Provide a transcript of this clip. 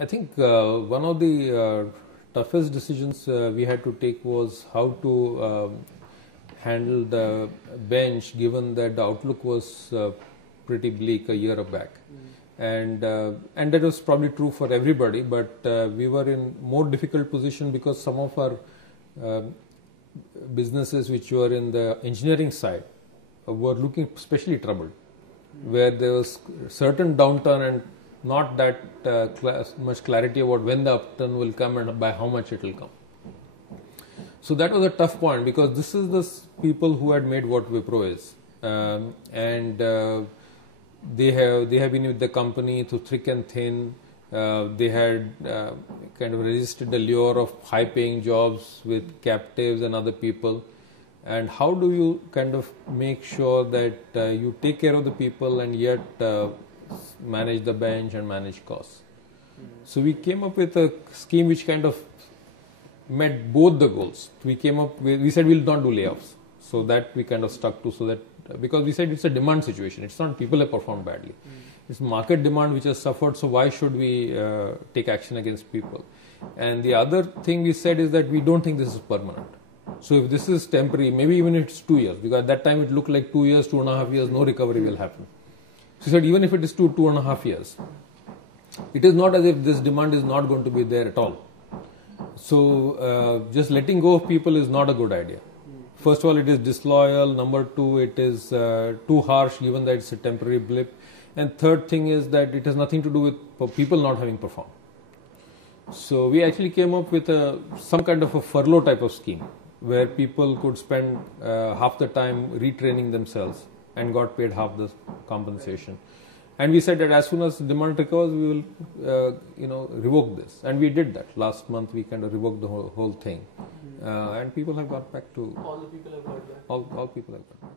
I think one of the toughest decisions we had to take was how to handle the bench, given that the outlook was pretty bleak a year back. And that was probably true for everybody, but we were in more difficult position because some of our businesses which were in the engineering side were looking especially troubled, where there was certain downturn and not that much clarity about when the upturn will come and by how much it will come. So that was a tough point, because this is the people who had made what Wipro is, and they have been with the company through thick and thin. They had kind of resisted the lure of high-paying jobs with captives and other people. And how do you kind of make sure that you take care of the people and yet manage the bench and manage costs? So we came up with a scheme which kind of met both the goals. We said we'll not do layoffs. So that we kind of stuck to, so that, because we said it's a demand situation. It's not people have performed badly. It's market demand which has suffered, so why should we take action against people? And the other thing we said is that we don't think this is permanent. So if this is temporary, maybe even it's 2 years, because at that time it looked like 2 years, 2.5 years, no recovery will happen. So we said even if it is 2.5 years, it is not as if this demand is not going to be there at all. So just letting go of people is not a good idea. First of all, it is disloyal. Number two, it is too harsh, given that it's a temporary blip. And third thing is that it has nothing to do with people not having performed. So we actually came up with some kind of a furlough type of scheme, where people could spend half the time retraining themselves and got paid half the compensation. And we said that as soon as demand recovers, we will, revoke this. And we did that. Last month, we kind of revoked the whole thing. And people have got back to... All the people have got back. All people have got back.